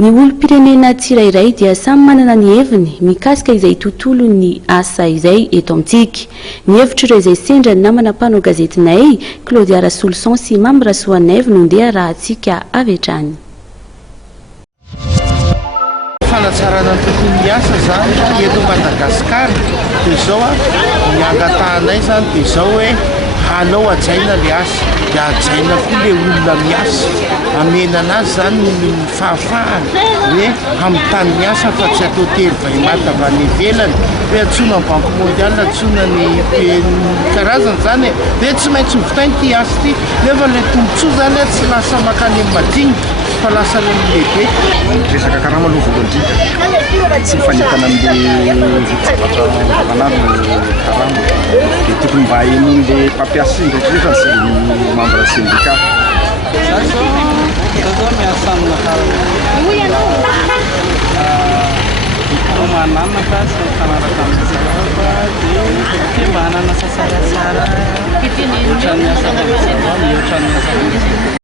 Ny olom-pirenena tsirairay dia samy manana ny heviny mikasika izay tontolo ny asa izay eto amintsika. Ny hevitra ireo izay sendra ny namana mpanao gazetinay Claudia Rasolson sy Mamy Rasoanaivo no ndeha raha antsika avy hatrany. Fanatsarana ny tontolo ny asa zany eto Madagasikara dia izao ny angatahanay zany dia izao hoe hanao ajaina le asa dia ajaina koa le olona miasa, amena anazy zany ny fahafahana hoe amin'ny tany miasa fa tsy atao tery vaimata avy any ivelany hoe antsoina ny banque mondiale, antsoina ny karazany zany dia tsy maintsy mivotainy ity asa ity nefa ilay tombontsoa zany tsy lasa makany amin'ny madinika fa lasa le lehibe. Resaka karama aloha voalohany tsy mifanitana amin'le zavatra vanavy karama dia tokony mba hain'olon le mpampiasa indrindra sy ny membre syndicat. Zao miasa amina manana ka sy mifanaraka amin'izay dia mba hanana sasarasara ohatran'ny asa mihoatran'ny asa